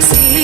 see